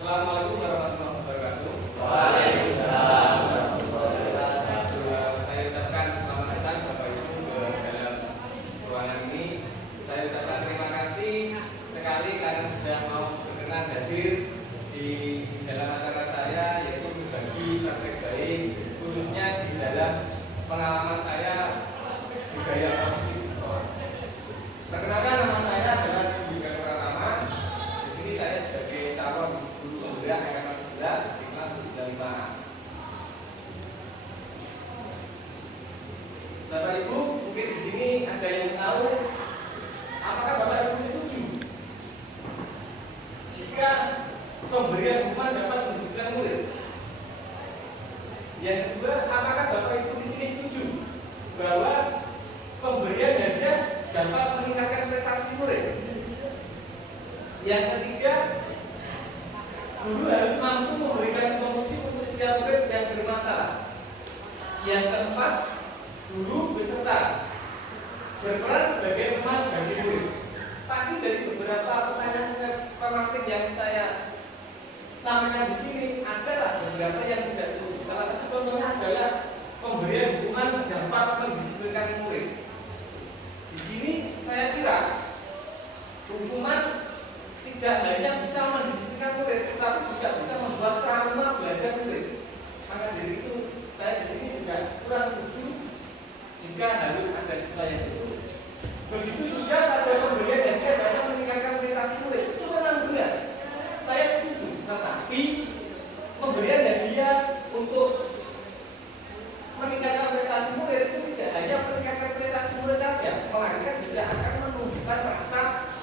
Assalamualaikum warahmatullahi wabarakatuh. Waalaikumsalam warahmatullahi wabarakatuh. Saya ucapkan selamat datang Bapak Ibu ke dalam ruangan ini. Saya ucapkan terima kasih sekali karena sudah mau berkenan hadir di dalam acara saya, yaitu berbagi praktek baik, khususnya di dalam pengalaman saya budaya positif di sekolah. Perkenalkan, nama saya adalah Judika Pratama. Di sini saya sebagai calon guru penggerak angkatan 11 di kelas 95. Bapak Ibu, mungkin di sini ada yang tahu apakah Bapak Ibu setuju jika pemberian hukuman dapat mendisiplinkan murid? Yang kedua, apakah Bapak Ibu di sini setuju bahwa pemberian hadiah dapat meningkatkan prestasi murid? Yang ketiga, guru harus mampu memberikan solusi untuk setiap murid yang bermasalah. Yang keempat, guru beserta berperan sebagai teman bagi murid. Pasti dari beberapa pertanyaan pemakai yang saya sampaikan di sini adalah beberapa yang tidak setuju. Salah satu contohnya adalah pemberian hukuman dapat mendisiplinkan murid. Di sini saya kira hukuman tidak hanya bisa mendisiplinkan murid, tetapi juga bisa membuat trauma belajar murid. Maka dari itu saya di sini juga kurang setuju jika harus ada siswa yang itu. Begitu juga pada pemberian hadiah dapat meningkatkan prestasi murid, itu memang benar. Saya setuju, tetapi pemberian hadiah untuk meningkatkan prestasi murid itu tidak hanya meningkatkan prestasi murid saja, melainkan juga akan menunjukkan rasa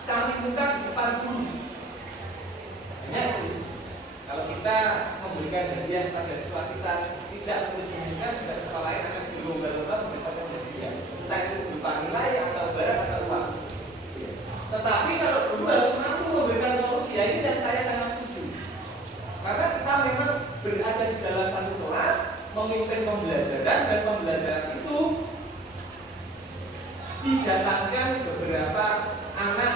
cantik muka di depan guru. Hanya itu. Kalau kita memberikan hadiah pada siswa kita tidak menunjukkan, juga siswa lain akan berlomba-lomba memberikan hadiah, entah itu berupa nilai atau barang atau uang. Tetapi kalau guru harus mampu memberikan solusi, ya ini yang saya sangat setuju. Karena kita memang berada di dalam satu kelas, memimpin pembelajaran, dan pembelajaran itu didatangkan beberapa anak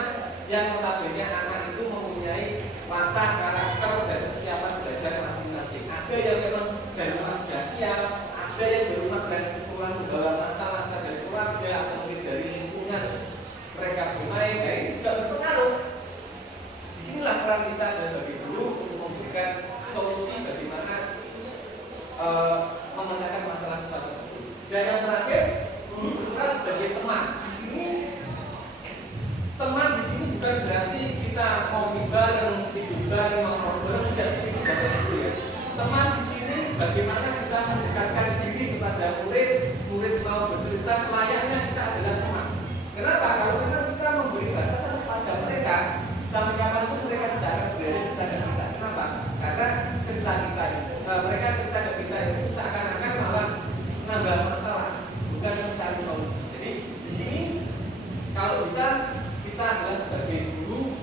yang notabene anak itu mempunyai watak, karakter, dan kesiapan belajar masing-masing. Ada yang memang dari rumah sudah siap, ada yang dari rumah dan keseluruhan membawa masalah dari keluarga atau mungkin dari lingkungan mereka bermain. Nah, ini juga berpengaruh. Disinilah peran kita sebagai guru untuk memberikan solusi bagaimana memecahkan masalah siswa tersebut. Dan yang terakhir, guru berperan sebagai teman. Di sini teman di sini bukan berarti kita mau bareng, tidur bareng, mau bareng, tidak seperti itu Bapak Ibu ya. Teman di sini bagaimana kita mendekatkan diri kepada murid, murid mau bercerita selayaknya kita adalah teman. Kenapa? Kalau memang kita memberi batasan kepada mereka, sampai kapanpun mereka tidak akan berani cerita ke kita. Kenapa? Karena cerita kita, mereka cerita ke kita itu seakan-akan malah nambah masalah, bukan mencari solusi. Jadi di sini kalau bisa kita adalah sebagai guru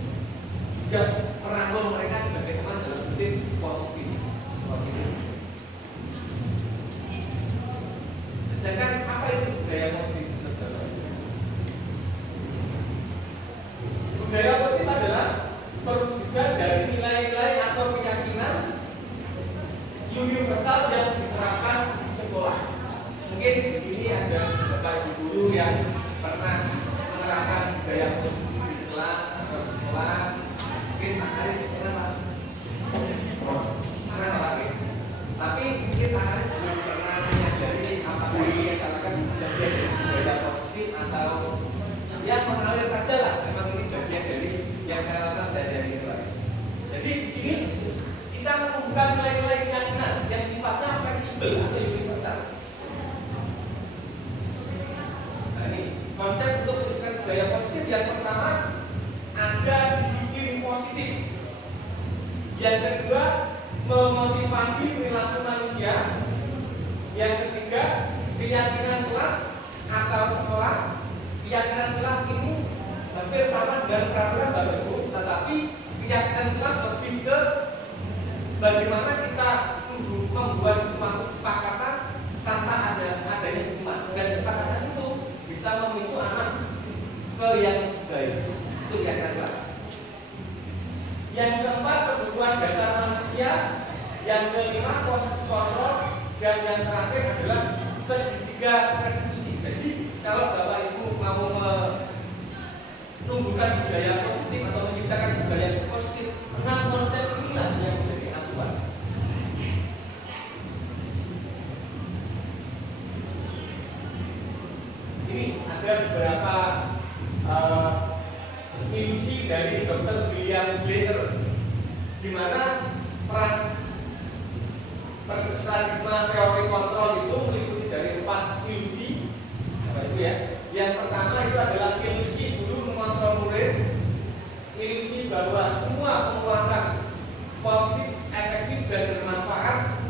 juga merangkul mereka sebagai teman dalam bentuk positif. Sedangkan apa itu budaya positif? Budaya positif adalah perwujudan dari nilai-nilai atau keyakinan universal yang diterapkan di sekolah. Mungkin di sini ada beberapa guru yang pernah menerapkan budaya positif di kelas atau di sekolah. Mungkin Pak Haris pernah Pak. Tapi mungkin Pak Haris belum pernah menyadari apakah ini yang salahkan budaya positif atau yang mengalir saja lah. Memang ini bagian dari yang saya lakukan sehari-hari itu. Jadi di sini kita menumbuhkan nilai-nilai keyakinan yang sifatnya fleksibel atau universal. Nah, ini konsep untuk menunjukkan budaya positif. Yang pertama, ada disiplin positif. Yang kedua, memotivasi perilaku manusia. Yang ketiga, keyakinan kelas atau sekolah. Keyakinan kelas ini hampir sama dengan peraturan Bapak Ibu, tetapi keyakinan kelas lebih ke bagaimana kita membuat suatu kesepakatan tanpa adanya hukuman. Dan kesepakatan itu bisa memicu anak ke yang baik. Itu keyakinan kelas. Yang keempat, kebutuhan dasar manusia, yang kelima posisi kontrol, dan yang terakhir adalah segitiga restitusi. Jadi kalau Bapak Ibu mau menumbuhkan budaya positif atau menciptakan budaya positif, 6 konsep inilah yang menjadi acuan. Ini ada beberapa ilusi dari Dr. William Glasser, di mana paradigma teori kontrol itu meliputi dari 4 ilusi. Apa itu ya? Yang pertama itu adalah ilusi guru mengontrol murid, ilusi bahwa semua penguatan positif, efektif dan bermanfaat.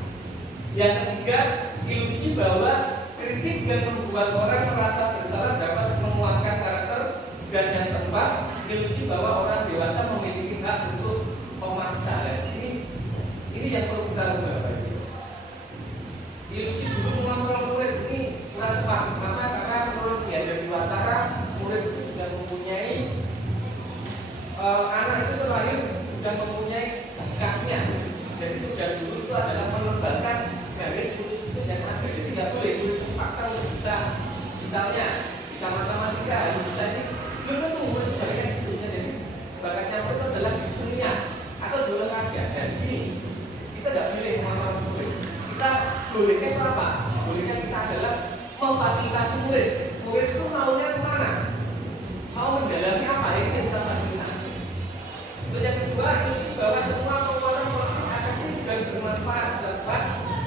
Yang ketiga, ilusi bahwa kritik dan membuat orang merasa bersalah dapat menguatkan karakter. Dan yang keempat, ilusi bahwa orang dewasa memiliki hak untuk memaksa. Dan di sini ini yang perlu kita ubah. Ilusi guru mengontrol murid ini kurang tepat. Kenapa? Karena menurut Diajar Dewantara, murid itu sudah mempunyai anak itu terlahir sudah mempunyai haknya. Jadi tugas guru itu adalah melebarkan garis putus yang ada. Jadi tidak boleh guru dipaksa untuk bisa, misalnya bisa matematika, harus bisa ini. Belum tentu murid itu bakatnya sebelumnya. Jadi bakatnya murid itu adalah seninya atau dua karya. Dan di sini kita tidak boleh mengontrol murid. Kita bolehnya itu apa? Bolehnya kita adalah memfasilitasi murid. Murid itu maunya kemana? Mau mendalami apa? Ini yang kita fasilitasi. Terus yang kedua, ilusi bahwa semua pengeluaran positif efektif dan bermanfaat dapat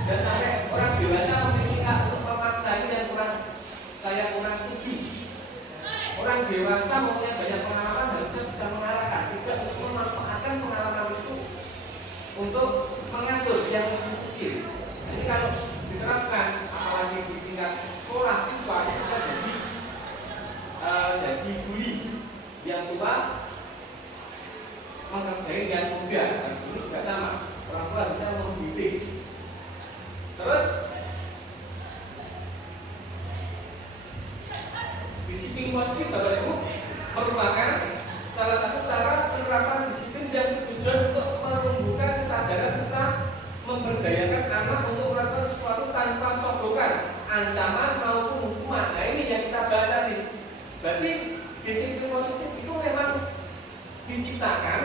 dan sampai orang dewasa memiliki hak untuk memaksa. Ini yang saya kurang setuju. Orang dewasa mempunyai banyak pengalaman harusnya bisa mengarahkan, tidak untuk memanfaatkan pengalaman itu untuk mengatur yang kecil. Jadi kalau diterapkan apalagi di tingkat sekolah, siswa itu bisa jadi bully yang tua mengerjain yang muda. Dan ini juga sama, orang tua bisa membimbing. Terus disiplin positif Bapak Ibu merupakan salah satu cara penerapan disiplin yang bertujuan untuk menumbuhkan kesadaran serta memberdayakan anak untuk melakukan sesuatu tanpa sogokan, ancaman maupun hukuman. Nah ini yang kita bahas tadi. Berarti disiplin positif itu memang diciptakan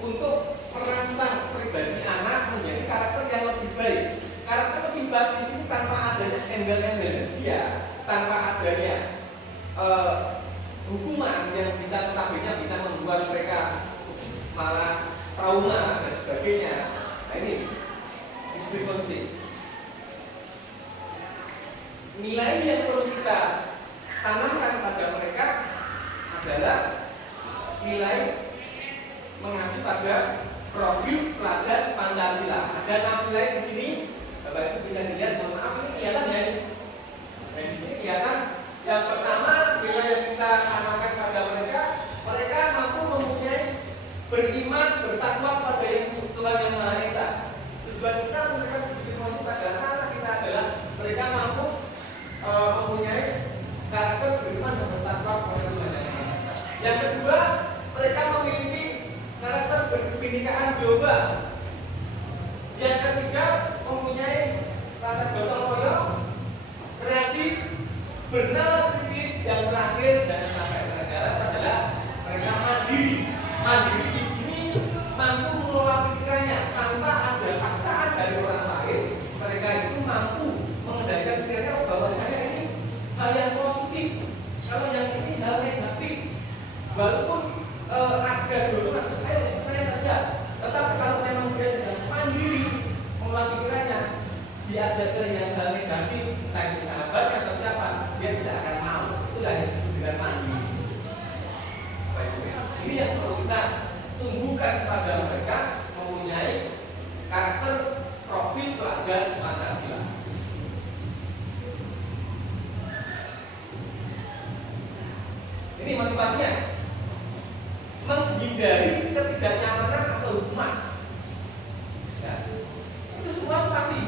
untuk merangsang pribadi anak menjadi karakter yang lebih baik. Karakter lebih baik di sini tanpa adanya embel-embel dia, tanpa adanya hukuman yang bisa notabene bisa membuat mereka malah trauma dan sebagainya. Nah ini disiplin positif. Nilai yang perlu kita tanamkan pada mereka adalah nilai mengacu pada profil pelajar Pancasila. Ada 6 nilai di sini. Bapak Ibu bisa dilihat. Mohon maaf ini kelihatan ya. Nah di sini kelihatan. Yang pertama nilai yang kita tanamkan pada mereka mampu mempunyai beriman, bertakwa pada yang Tuhan yang Maha Esa. Tujuan kita memberikan disiplin positif pada anak kita adalah mereka mampu mempunyai karakter beriman dan bertakwa kepada Tuhan yang Maha Esa. Yang kedua, mereka memiliki karakter berkebinekaan global. Yang ketiga, mempunyai rasa gotong royong, kreatif, benar, kritis. Yang terakhir dan sampai terakhir adalah mereka mandiri. Mandiri di sini mampu mengelola pikirannya tanpa ada paksaan dari orang lain. Mereka itu mampu mengendalikan pikirannya bahwa saya ini hal yang positif, kalau yang ini hal negatif. Walaupun ada dorongan saya saja, tetapi kalau memang dia sudah mandiri mengelola pikirannya, diajarkan yang hal negatif, entah itu sahabatnya atau siapa, dia tidak akan mau. Itulah yang disebut dengan mandiri. Ini yang perlu kita tumbuhkan kepada mereka, mempunyai karakter profil pelajar Pancasila. Ini motivasinya, menghindari ketidaknyamanan atau hukuman. Ya, itu semua pasti.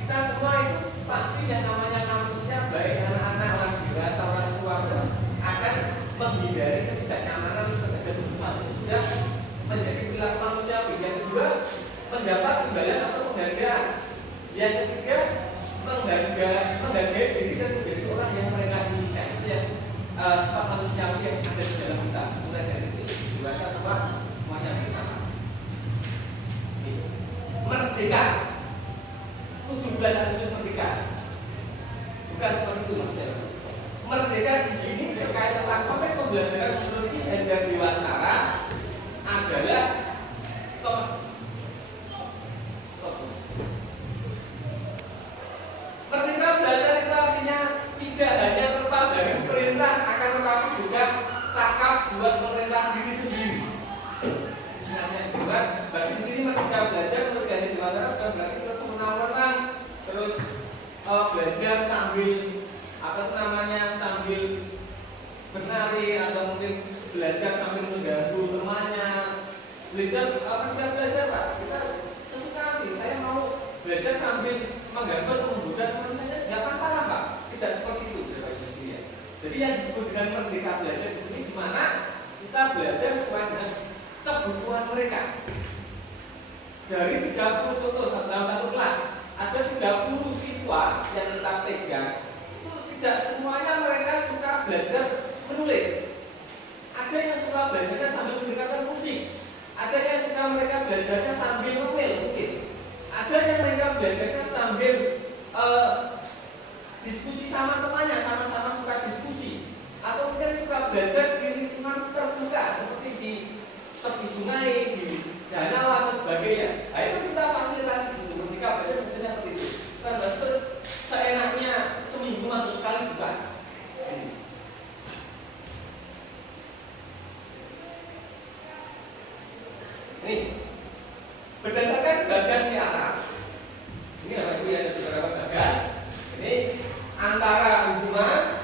Kita semua itu pasti yang namanya manusia, baik anak-anak, orang dewasa, orang tua pun akan menghindari ketidaknyamanan terhadap hukuman. Itu sudah menjadi perilaku manusia mendapat imbalan atau penghargaan. Yang ketiga, menghargai diri dan menjadi orang yang mereka inginkan. Itu yang sifat manusiawi yang ada di dalam kita, mulai dari kecil, dewasa, tua, semuanya bersama. Merdeka, 17 Agustus merdeka, bukan seperti itu maksudnya. Merdeka di sini terkait tentang konteks pembelajaran menurut Ki Hajar Dewantara adalah merdeka belajar itu artinya tidak hanya terlepas dari perintah, akan tetapi juga cakap buat memerintah diri sendiri. Berarti di sini merdeka belajar menurut Ki Hajar Dewantara bukan berarti kita semena-mena terus belajar sambil sambil bernari atau mungkin belajar sambil mengganggu temannya. Belajar Pak, kita sesuka hati. Saya mau belajar sambil mengganggu atau menggoda teman saya, tidak masalah Pak. Tidak seperti itu. Jadi yang disebut dengan merdeka belajar di sini di mana kita belajar sesuai dengan kebutuhan mereka. Dari 30 contoh dalam satu kelas ada 30 siswa yang tetap pegang. Tidak semuanya mereka suka belajar menulis. Ada yang suka belajarnya sambil mendengarkan musik. Ada yang suka mereka belajarnya sambil ngemil mungkin. Ada yang mereka belajarnya sambil diskusi sama temannya, sama-sama suka diskusi. Atau mungkin suka belajar di lingkungan terbuka seperti di tepi sungai, di danau atau sebagainya. Nah itu kita fasilitasi di situ. Ketika belajar misalnya seperti itu. Terus seenaknya seminggu masuk sekali bukan. Ini berdasarkan bagian di atas. Ini apa itu ya, ada beberapa bagian. Ini antara hubungan,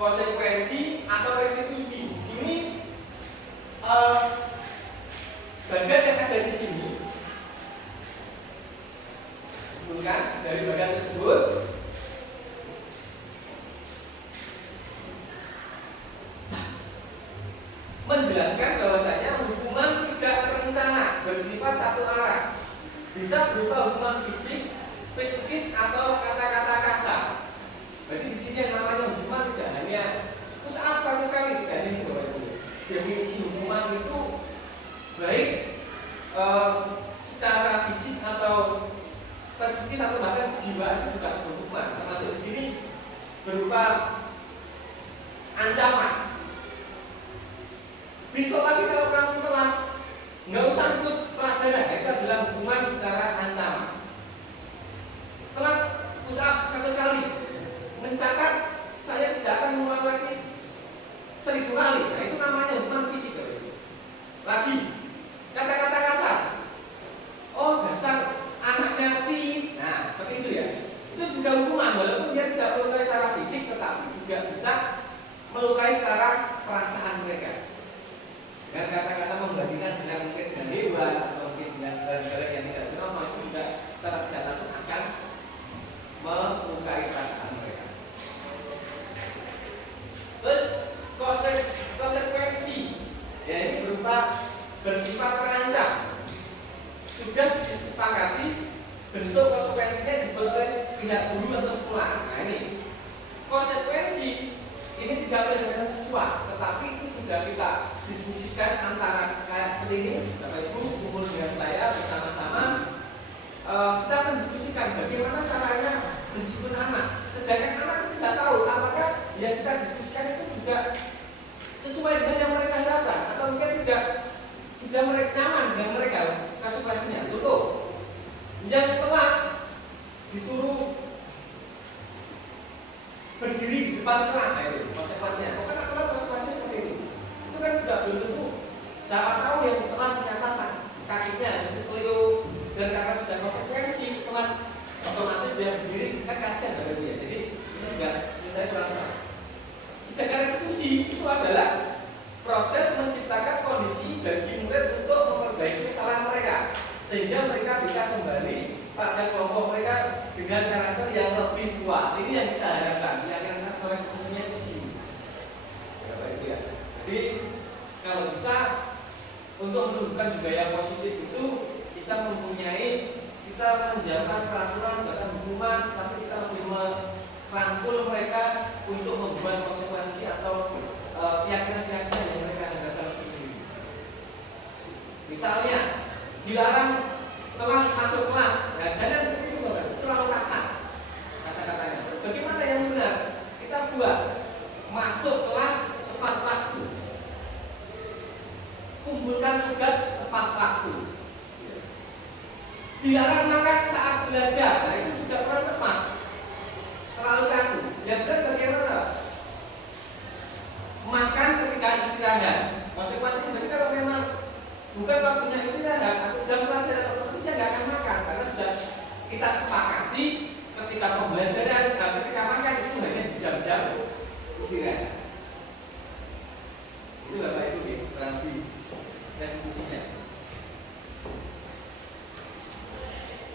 konsekuensi atau restitusi. Di sini bagian yang ada di sini disebutkan dari bagian tersebut. Menjelaskan bahwasanya hukuman tidak terencana bersifat satu arah, bisa berupa hukuman fisik, psikis atau kata-kata kasar. Berarti di sini yang namanya hukuman tidak hanya push up satu sekali, tidak hanya itu. Definisi hukuman itu baik secara fisik atau psikis atau bahkan jiwa itu juga berhukuman. Termasuk di sini berupa ancaman. Besok lagi kalau kamu telat, nggak usah ikut pelajaran, itu adalah hukuman secara ancaman. Telat ucap satu kali, mencatat saya tidak akan mengulang lagi 1000 kali. Nah itu namanya hukuman fisik. Lagi kata-kata kasar. Oh dasar anaknya pi. Nah seperti itu ya. Itu juga hukuman walaupun dia tidak melukai secara fisik, tetapi juga bisa melukai secara perasaan mereka. Dan kata-kata membandingkan dengan mungkin dengan hewan atau mungkin dengan barang-barang yang tidak senonoh itu juga secara tidak langsung akan melukai perasaan mereka. Terus konsekuensi, ya ini berupa bersifat terancam. Sudah disepakati bentuk konsekuensinya dibuat oleh pihak guru atau sekolah. Nah ini konsekuensi ini tidak boleh dengan siswa, tetapi itu sudah kita diskusikan antara kayak ini, Bapak Ibu kumpul dengan saya bersama-sama. Kita mendiskusikan bagaimana caranya mendisiplin anak. Sedangkan anak itu tidak tahu apakah yang kita diskusikan itu juga sesuai dengan yang mereka harapkan atau mungkin tidak sudah mereka nyaman dengan mereka konsekuensinya. Contoh, yang telat disuruh berdiri di depan kelas, itu konsekuensinya. Pokoknya telat konsekuensinya seperti itu. Itu kan juga belum tentu. Siapa tahu yang telat ternyata kakinya harus diselio, dan karena sudah konsekuensi telat otomatis dia berdiri, kan kasihan dari dia. Jadi ini juga saya kurang tahu. Sedangkan restitusi itu adalah proses menciptakan kondisi bagi murid untuk memperbaiki kesalahan mereka, sehingga mereka bisa kembali pada kelompok mereka dengan karakter yang lebih kuat. Ini yang kita harapkan. Keyakinan restitusinya di sini. Bapak Ibu ya. Jadi kalau bisa untuk menunjukkan budaya positif itu kita mempunyai kita menjalankan peraturan bahkan hukuman, tapi kita lebih merangkul mereka untuk membuat konsekuensi atau keyakinan-keyakinan yang mereka hendakkan sendiri. Misalnya dilarang telah masuk kelas, nah jangan begitu kan, terlalu kasar kata-katanya. Terus bagaimana yang benar? Kita buat masuk kelas tepat waktu, kumpulkan tugas tepat waktu. Dilarang makan saat belajar, nah itu juga kurang tepat, terlalu kaku. Yang benar bagaimana? Makan ketika istirahat. Konsekuensinya berarti kalau memang bukan waktunya istirahat atau jam pelajaran atau kerja nggak akan makan, karena sudah kita sepakati ketika pembelajaran, ketika makan itu hanya di jam-jam istirahat. Itu Bapak Ibu ya, kurang lebih definisinya.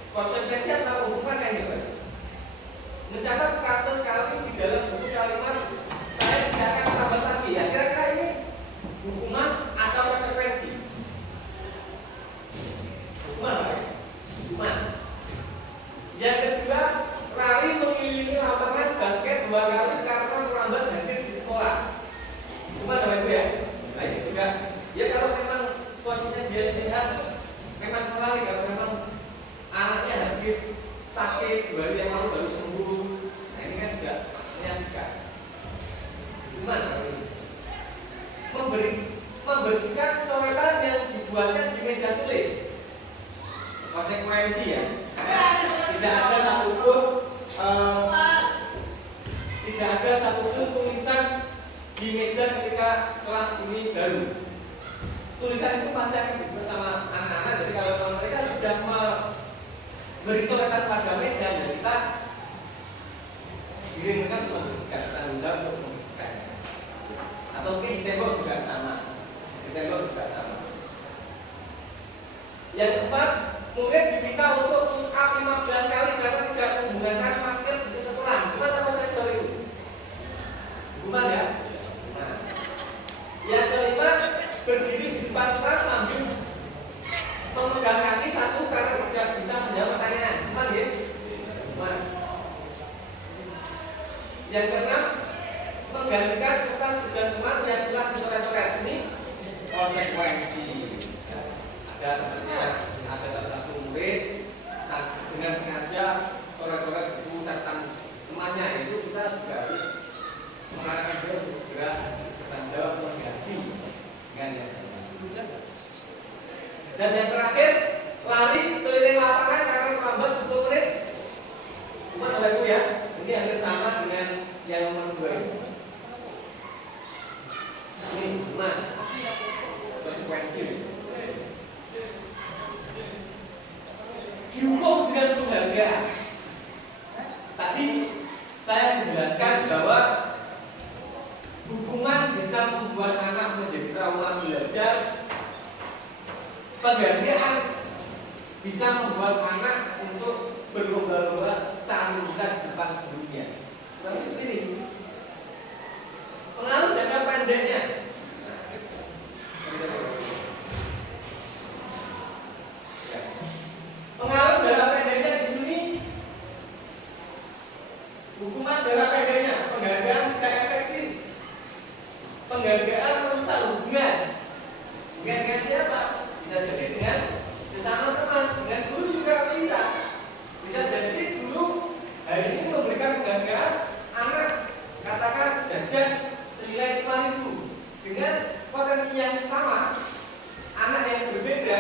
Konsekuensi atau hukuman kayak gimana? Mencatat 100 kali di dalam buku kalimat saya tidak akan sahabat lagi. Ya kira-kira ini hukuman atau konsekuensi? Hukuman Pak? Hukuman. Yang kedua, lari mengelilingi lapangan basket 2 kali karena terlambat hadir di sekolah. Hukuman Bapak Ibu ya? Nah ini juga ya kalau memang posisinya dia sehat, memang lari. Kalau memang anaknya habis sakit 2 hari yang lalu baru sembuh, nah ini kan juga menyakitkan. Hukuman membersihkan coretan yang dibuatnya di meja tulis. Konsekuensi ya, tidak ada satupun tulisan di meja ketika kelas ini baru. Tulisan itu pasti akan dibuat sama anak-anak. Jadi kalau mereka sudah beri coretan pada meja, ya kita dirindukan untuk membersihkan, tanggung jawab untuk membersihkan. Atau mungkin di tembok juga sama. Yang keempat, murid diminta untuk push up 15 kali karena tidak menggunakan masker di sekolah. Gimana apa saya story itu? Hukuman ya? Nah. Yang kelima, berdiri di depan kelas sambil memegang kaki satu karena tidak bisa menjawab pertanyaan. Gimana ya? Hukuman. Yang keenam, menggantikan kertas tugas teman yang telah dicoret-coret. Ini konsekuensi. Ada salah satu murid dengan sengaja coret-coret buku catatan temannya, itu kita juga harus mengarahkan dia untuk segera bertanggung jawab mengganti dengan yang dan yang terakhir, lari keliling lapangan karena terlambat 10 menit. Cuma Bapak Ibu ya, ini hampir sama dengan yang nomor 2 ini. Ini hukuman konsekuensi. Dihukum dengan penghargaan. Tadi saya menjelaskan bahwa hukuman bisa membuat anak menjadi trauma belajar. Penghargaan bisa membuat anak untuk berlomba-lomba cari muka di depan gurunya. Tapi ini pengaruh jangka pendeknya. Pengaruh jangka pendeknya di sini, hukuman jangka pendeknya, penghargaan tidak efektif. Penghargaan merusak hubungan. Dengan siapa? Bisa jadi dengan sesama teman, dengan guru juga bisa. Bisa jadi guru hari ini memberikan penghargaan anak, katakan jajan senilai 5.000, dengan potensi yang sama. Anak yang berbeda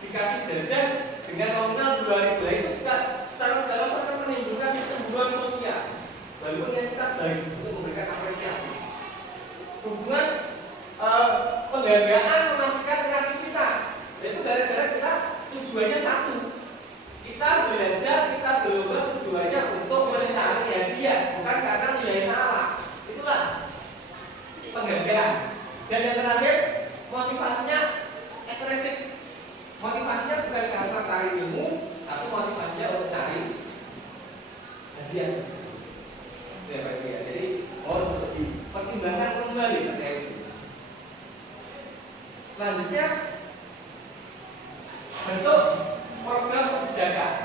dikasih jajan dengan nominal 2.000, itu secara tidak akan menimbulkan kecemburuan sosial. Walaupun yang kita baik untuk memberikan apresiasi. Hubungan penghargaan mematikan kreativitas. Itu gara-gara kita tujuannya satu. Kita belajar, kita berlomba tujuannya untuk mencari hadiah, bukan karena nilai kalah. Itulah penghargaan. Dan yang terakhir, motivasinya ekstrinsi. Motivasinya bukan karena cari ilmu, tapi motivasinya untuk cari hadiah. Jadi mohon untuk dipertimbangkan kembali terkait itu. Selanjutnya, bentuk program kebijakan.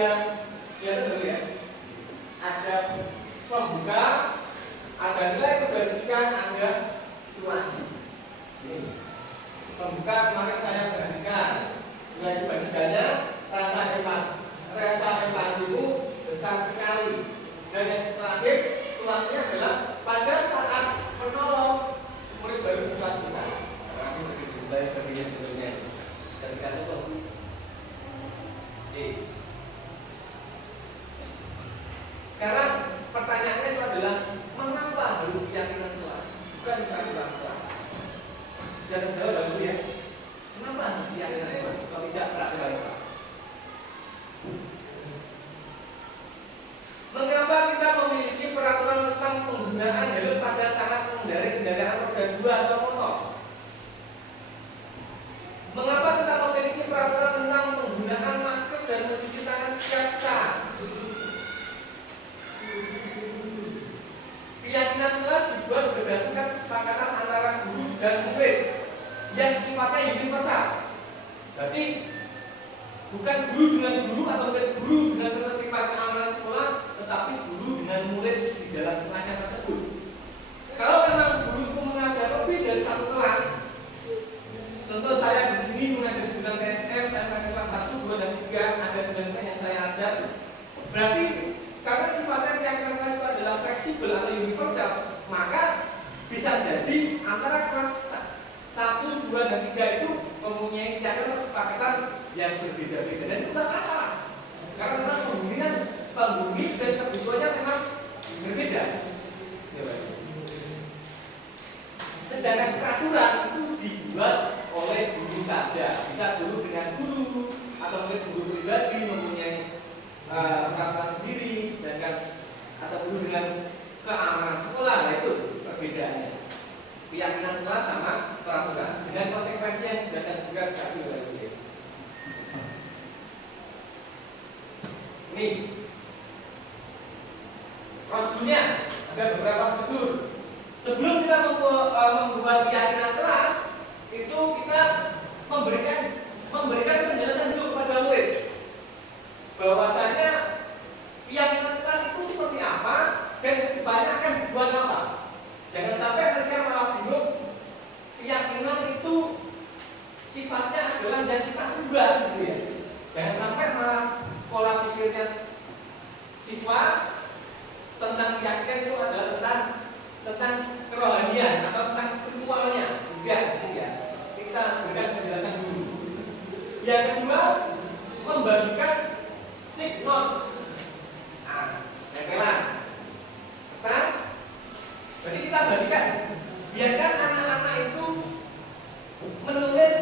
ada lihat dulu ya. Ada pembuka, ada nilai kebajikan, ada situasi. Ini. Pembuka kemarin saya perhatikan nilai kebajikannya rasa empati itu besar sekali. Dan yang terakhir situasinya adalah pada saat menolong murid baru di kelas kita. Nanti begitu mulai sebagainya sebelumnya. Ketika tutup. Sekarang pertanyaannya itu adalah mengapa harus keyakinan kelas, bukan keyakinan kelas? Jangan jawab dulu ya. Kenapa harus keyakinan kelas? Kalau tidak peraturan kelas. Mengapa kita memiliki peraturan tentang penggunaan helm pada saat mengendarai kendaraan roda 2 atau motor? Mengapa kita memiliki peraturan tentang penggunaan masker dan mencuci tangan setiap saat? Keyakinan kelas dibuat berdasarkan kesepakatan antara guru dan murid yang sifatnya universal. Berarti bukan guru dengan guru atau guru dengan ketertiban keamanan sekolah, tetapi guru dengan murid di dalam kelasnya tersebut. Kalau memang guru itu mengajar lebih dari satu kelas, tentu saya di sini mengajar di dalam TSM, saya mengajar kelas 1, 2, dan 3, ada 9 yang saya ajar. Berarti karena sifatnya keyakinan kelas itu adalah fleksibel atau universal, maka bisa jadi antara kelas 1, 2, dan 3 itu mempunyai keyakinan kesepakatan yang berbeda-beda, dan itu tak masalah karena memang penghuni dan kebutuhannya memang berbeda. Sedangkan peraturan itu dibuat oleh guru saja, bisa guru dengan guru atau mungkin guru pribadi mempunyai peraturan sendiri, sedangkan atau guru dengan keamanan sekolah, itu perbedaannya. Keyakinan kelas sama peraturan dengan konsekuensi yang sudah saya sebutkan tadi. Ini prosedurnya ada beberapa prosedur. Sebelum kita membuat keyakinan kelas, itu kita memberikan penjelasan dulu kepada murid bahwasanya keyakinan kelas itu seperti apa dan kebanyakan akan dibuat apa. Jangan sampai mereka malah bingung. Keyakinan itu sifatnya adalah yang kita sebar, gitu ya. Jangan sampai malah pola pikirnya siswa tentang keyakinan itu adalah tentang kerohanian atau tentang spiritualnya. Enggak sih ya. Kita berikan penjelasan dulu. Yang kedua, membagikan stick notes. Tempelan kertas. Jadi kita bagikan. Biarkan anak-anak itu menulis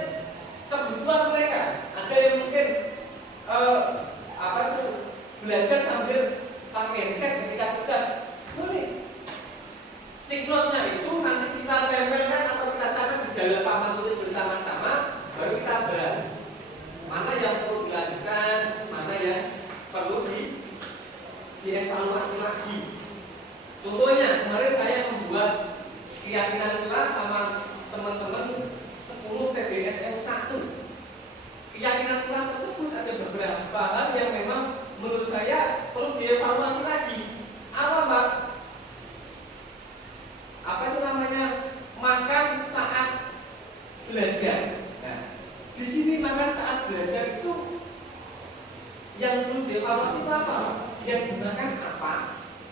kebutuhan mereka. Ada yang mungkin belajar sambil pakai headset ketika tugas, boleh. Stick note-nya itu nanti kita tempelkan atau kita catat di dalam papan tulis bersama-sama, baru kita bahas mana yang perlu dilanjutkan, mana yang perlu dievaluasi lagi. Contohnya kemarin saya membuat keyakinan kelas sama teman-teman 10 TBSM 1. Keyakinan kelas tersebut ada beberapa hal yang memang menurut saya perlu dievaluasi lagi. Apa, Pak? Apa itu namanya? Makan saat belajar. Nah, di sini makan saat belajar itu yang perlu dievaluasi itu apa? Yang dimakan apa?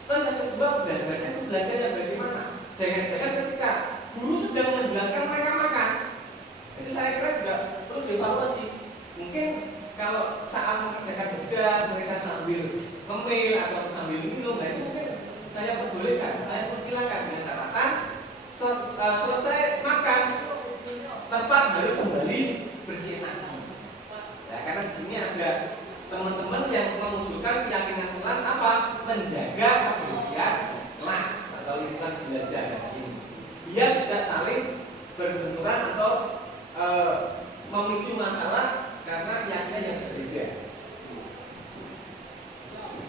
Terus yang kedua, belajarnya itu belajar yang bagaimana? Jangan-jangan ketika guru sedang menjelaskan mereka makan, itu saya kira juga perlu dievaluasi. Mungkin kalau saat mengerjakan tugas mereka sambil ngemil atau sambil minum, nah itu mungkin saya perbolehkan, saya persilakan dengan catatan selesai makan tempat harus kembali bersih lagi. Nah, karena di sini ada teman-teman yang mengusulkan keyakinan kelas apa? Menjaga kebersihan kelas atau lingkungan belajar di sini, biar tidak saling berbenturan atau memicu masalah karena keyakinan yang berbeda.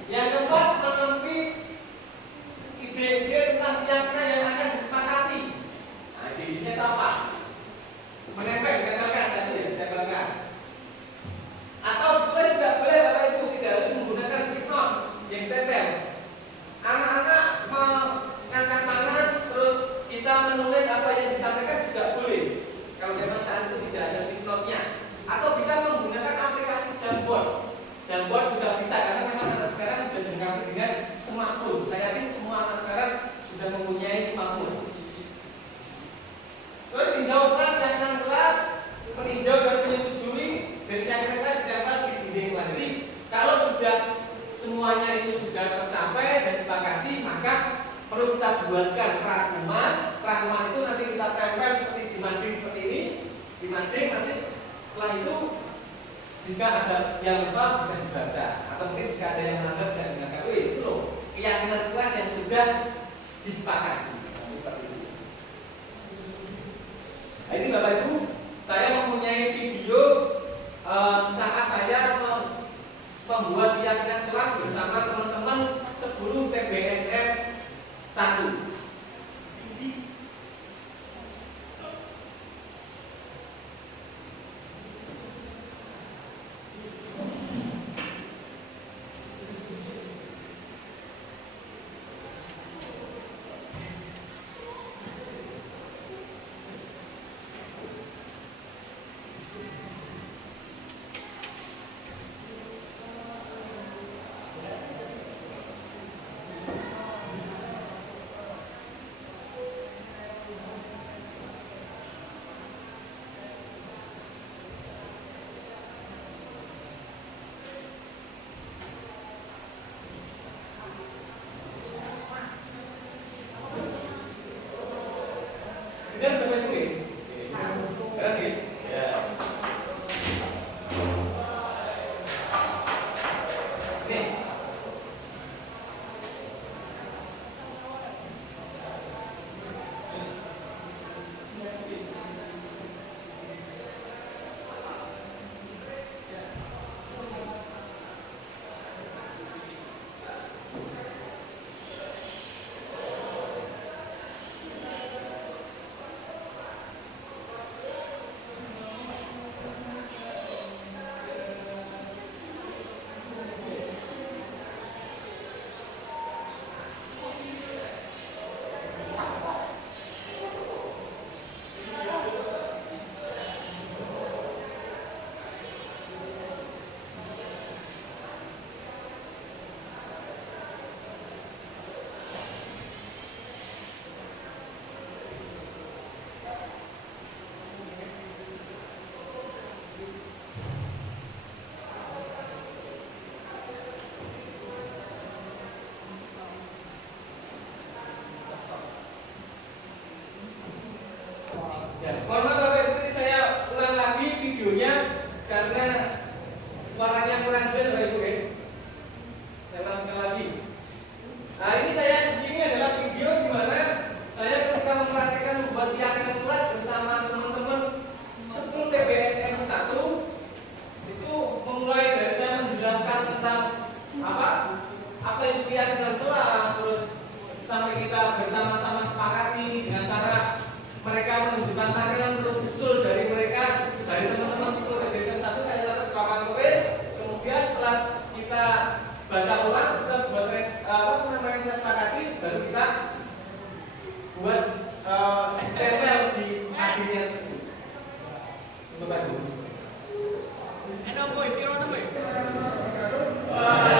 Yang keempat, menemui ide-ide tentang keyakinan yang akan disepakati. Nah, ide-ide itu apa? Menempel, ditempelkan tadi ya, ditempelkan. Atau boleh tidak boleh Bapak Ibu, tidak harus menggunakan semuanya itu sudah tercapai dan disepakati, maka perlu kita buatkan rangkuman. Rangkuman itu nanti kita tempel seperti di mading seperti ini, di mading nanti setelah itu jika ada yang lupa bisa dibaca, atau mungkin jika ada yang melanggar bisa diingatkan. Itu loh keyakinan kelas yang sudah disepakati. Nah, ini Bapak Ibu, saya mempunyai video saat saya membuat keyakinan kelas bersama teman-teman 10 TBSM 1. Benar Bapak Ibu ya? Benar ya? Ya. Nih. Ya, mohon maaf Bapak Ibu, ini saya ulang lagi videonya karena suaranya kurang jelas Bapak Ibu ya. Saya ulang sekali lagi. Nah, ini saya di sini adalah video di mana saya ketika mempraktikkan membuat keyakinan kelas bersama teman-teman 10 TBSM 1 itu memulai dari saya menjelaskan tentang apa itu keyakinan kelas, terus sampai kita bersama-sama sepakati dengan cara mereka menunjukkan tampilan terus usul dari mereka, dari teman-teman 10 TBSM 1 saya catat di papan tulis. Kemudian setelah kita baca ulang, kita buat kita sepakati, baru kita buat tempel di akhirnya tersebut. Coba dulu. Enak boy, pirona boy. Nah,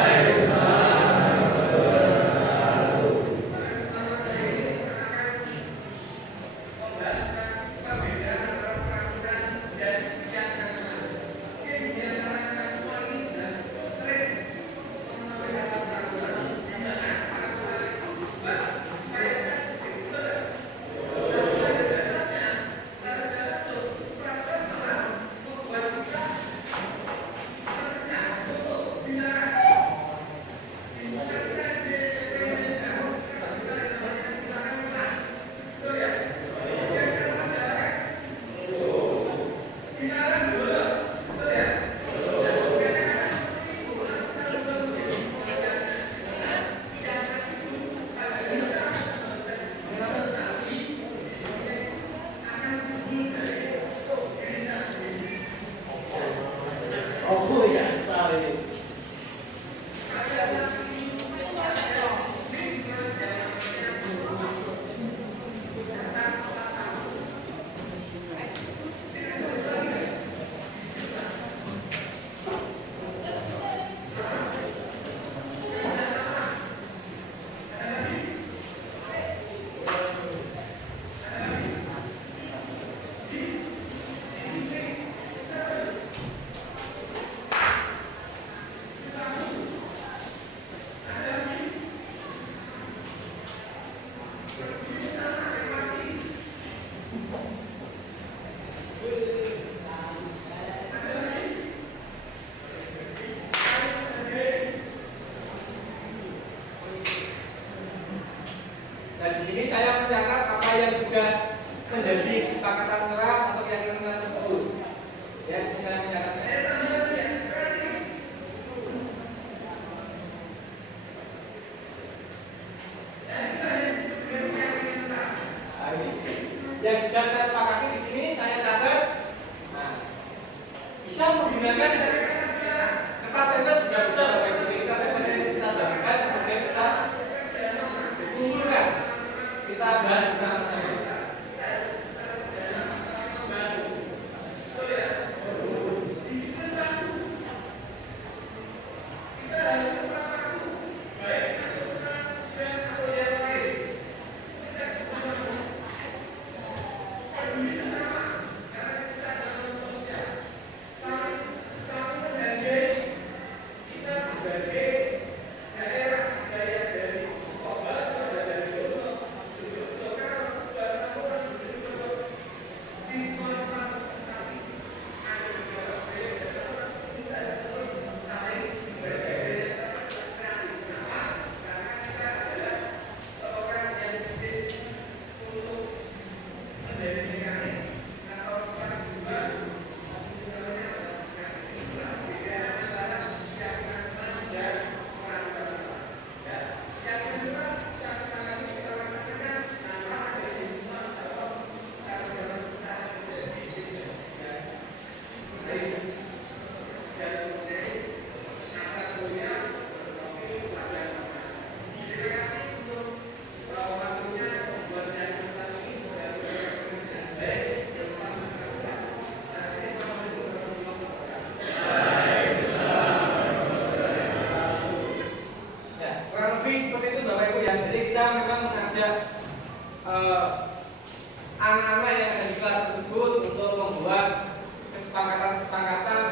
anak-anak yang ada di kelas tersebut untuk membuat kesepakatan-kesepakatan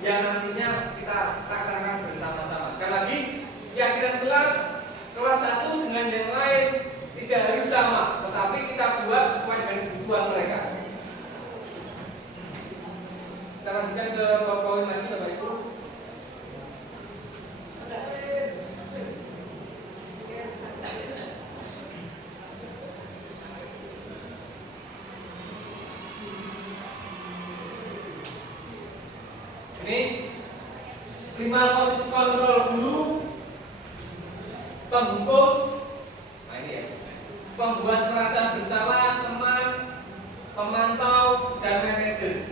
yang nantinya kita laksanakan bersama-sama. Sekali lagi, keyakinan kelas 1 dengan yang lain tidak harus sama, tetapi kita buat sesuai dengan kebutuhan mereka. Kita lanjutkan ke poin lagi, Bapak Ibu. Ini 5 posisi kontrol guru, penghukum, nah ini ya, pembuat merasa bersalah, teman, pemantau, dan manajer.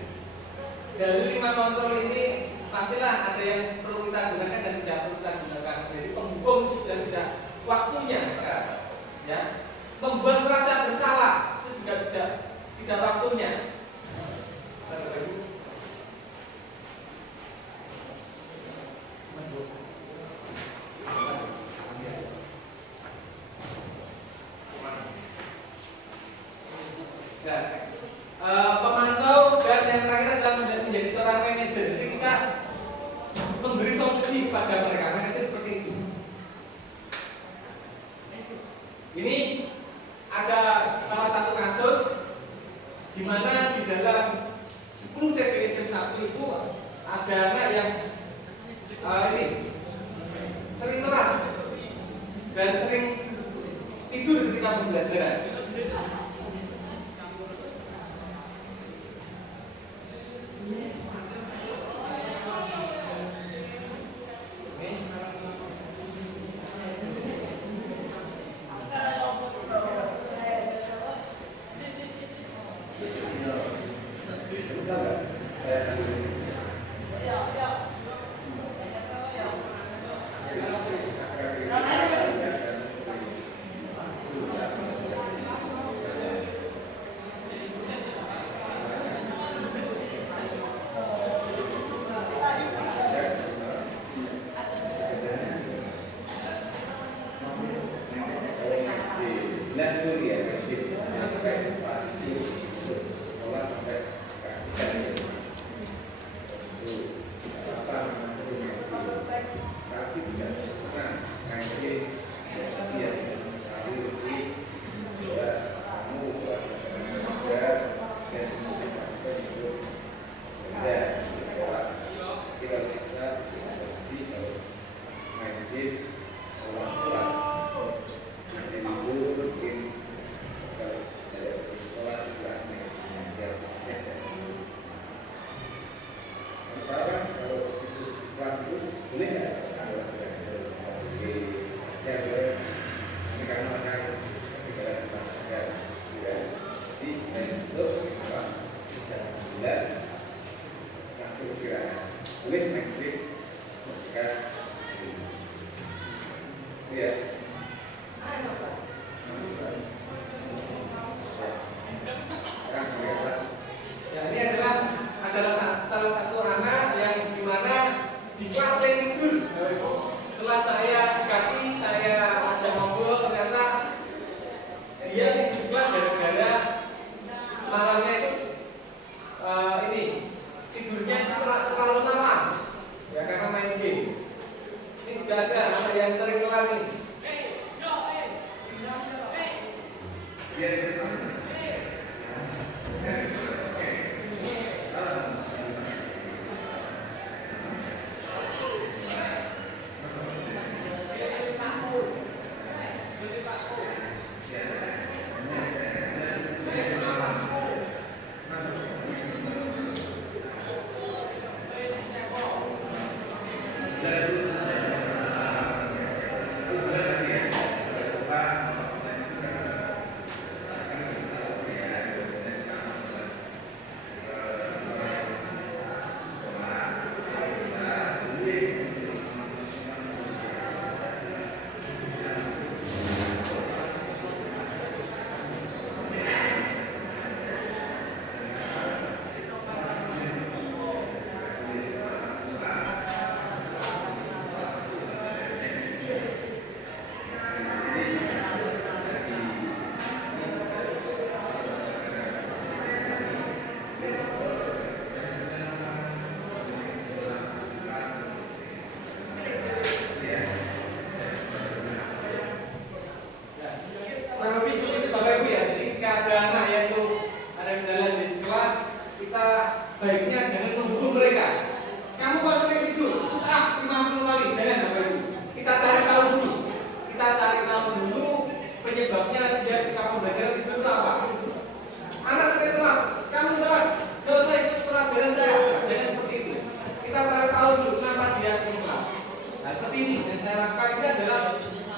Dari 5 kontrol ini pastilah ada yang perlu kita gunakan dan tidak perlu kita gunakan. Jadi penghukum itu sudah waktunya sekarang, ya. Membuat merasa bersalah itu juga tidak waktunya. Pemantau dan yang terakhir adalah menjadi seorang manajer. Jadi kita memberi solusi pada mereka. Manajer seperti itu. Ini ada salah satu kasus di mana di dalam 10 TPS 1 itu ada anak yang ini sering telat dan sering tidur ketika pembelajaran.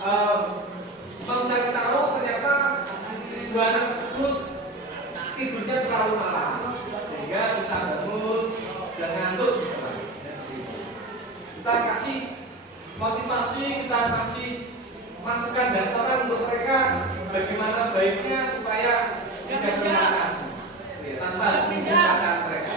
mencari tahu ternyata dua anak tersebut tidurnya terlalu malam sehingga susah bangun dan ngantuk. Kita kasih motivasi, kita kasih masukan dan saran untuk mereka bagaimana baiknya supaya tidak bermakan tanpa menyusahkan mereka.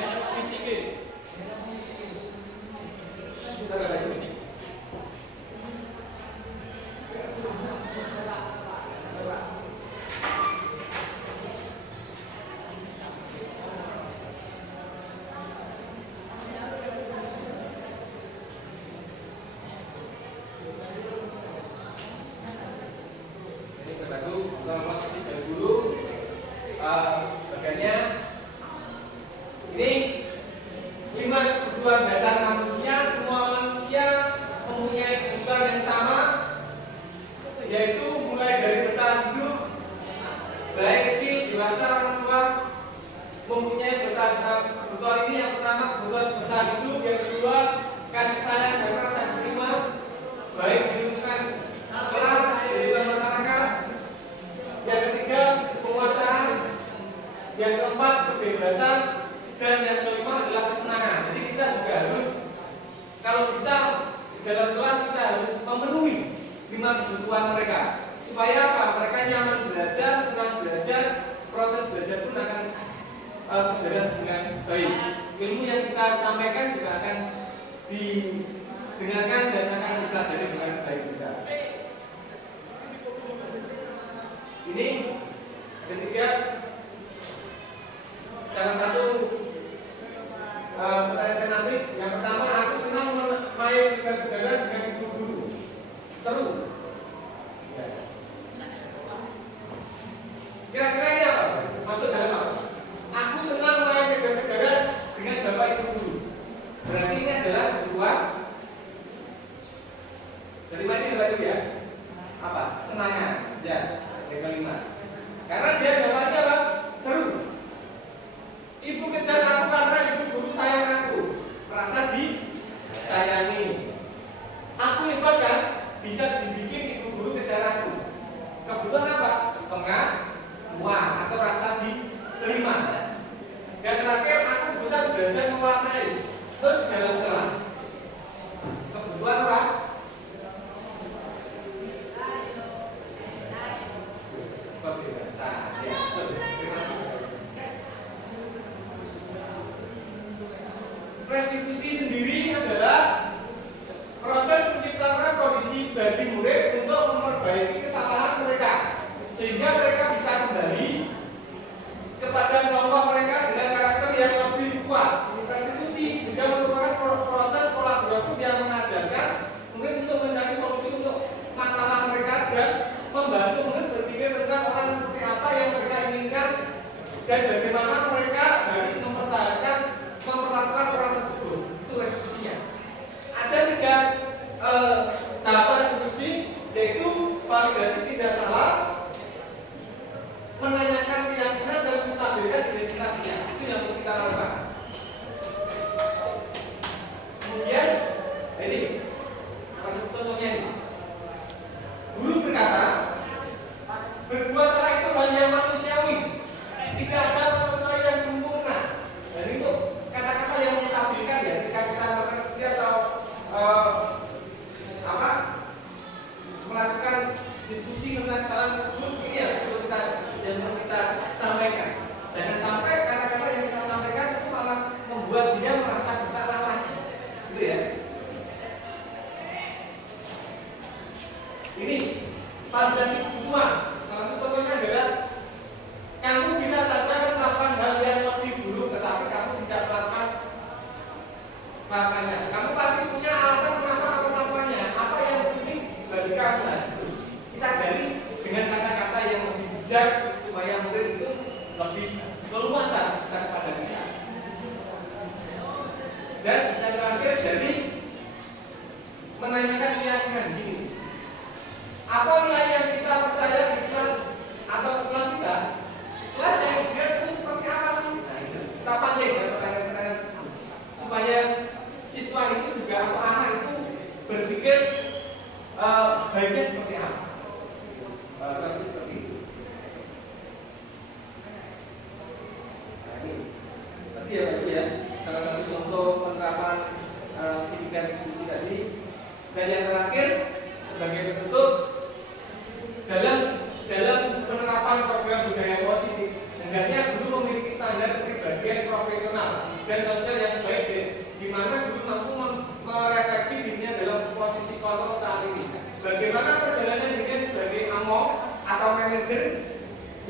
Restitusi sendiri adalah proses menciptakan kondisi bagi murid untuk memperbaiki kesalahan mereka sehingga mereka bisa kembali kepada kelompok mereka dengan karakter yang lebih kuat. Restitusi juga merupakan proses kolaboratif yang mengajarkan murid untuk mencari solusi untuk masalah mereka dan membantu murid berpikir tentang orang seperti apa yang mereka inginkan dan bagaimana mereka harus mempertahankan memperlakukan orang tersebut. Itu restitusinya. Ada 3 tahapan restitusi, yaitu validasi tidak salah, menanyakan keyakinan dan menstabilkan identitasnya. Itu yang perlu kita lakukan. Kemudian ini masuk contohnya ini. Guru berkata, berbuat salah itu hal yang manusiawi. Tidak ada manusia yang sempurna. Dan itu kata-kata yang menyetabilkan ya ketika kita melakukan restitusi atau melakukan diskusi tentang kesalahan tersebut, ini yang perlu kita sampaikan. Jangan sampai kata-kata yang kita sampaikan itu malah membuat dia merasa bersalah lagi, gitu ya. Ini validasi kebutuhan. Salah satu contohnya adalah kamu bisa saja melakukan hal yang lebih buruk, tetapi kamu tidak melakukannya. Kamu pasti punya alasan kenapa kamu melakukannya. Apa yang penting bagi kamu? Kita gali dengan kata-kata yang lebih bijak supaya murid itu lebih leluasa kepada kita. Dan yang terakhir dari menanyakan keyakinan di sini. Apa nilai yang kita percaya di kelas atau sekolah kita? Kelas yang ideal itu seperti apa sih? Nah, itu kita panggil pertanyaan-pertanyaan supaya siswa itu juga atau anak itu berpikir baiknya seperti seperti apa? Tapi seperti itu. Nah, ini tadi ya Pak Ibu ya, salah satu contoh penerapan segitiga distribusi tadi. Dan yang terakhir sebagai penutup, dalam penerapan program budaya positif, hendaknya guru memiliki standar kepribadian profesional dan sosial yang baik, di mana guru mampu merefleksi dirinya dalam posisi kontrol saat ini. Bagaimana perjalanan dirinya sebagai among atau manajer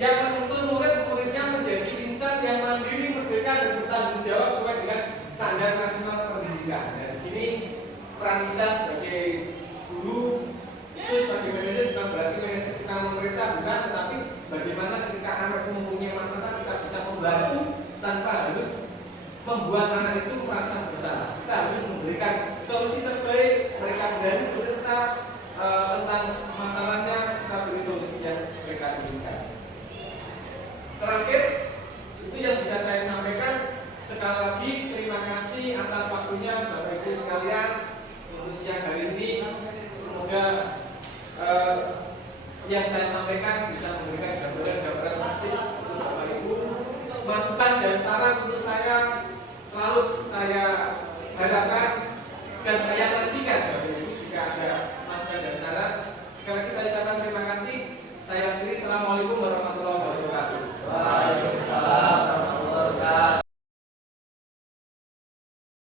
yang menuntun murid-muridnya menjadi insan yang mandiri, merdeka dan bertanggung jawab sesuai dengan standar nasional pendidikan. Dan di sini peran kita sebagai guru itu sebagai manajer bukan berarti manajer kita memerintah, bukan, tetapi bagaimana ketika anak mempunyai masalah kita bisa membantu tanpa harus membuat anak itu merasa bersalah. Kita harus memberikan solusi terbaik, mereka berani bercerita tentang masalahnya, kita beri solusi yang mereka inginkan. Terakhir, itu yang bisa saya sampaikan. Sekali lagi terima kasih atas waktunya Bapak Ibu sekalian untuk siang hari ini. Semoga yang saya sampaikan bisa memberikan gambaran-gambaran pasti untuk Bapak Ibu. Masukan dan saran untuk saya selalu saya harapkan dan saya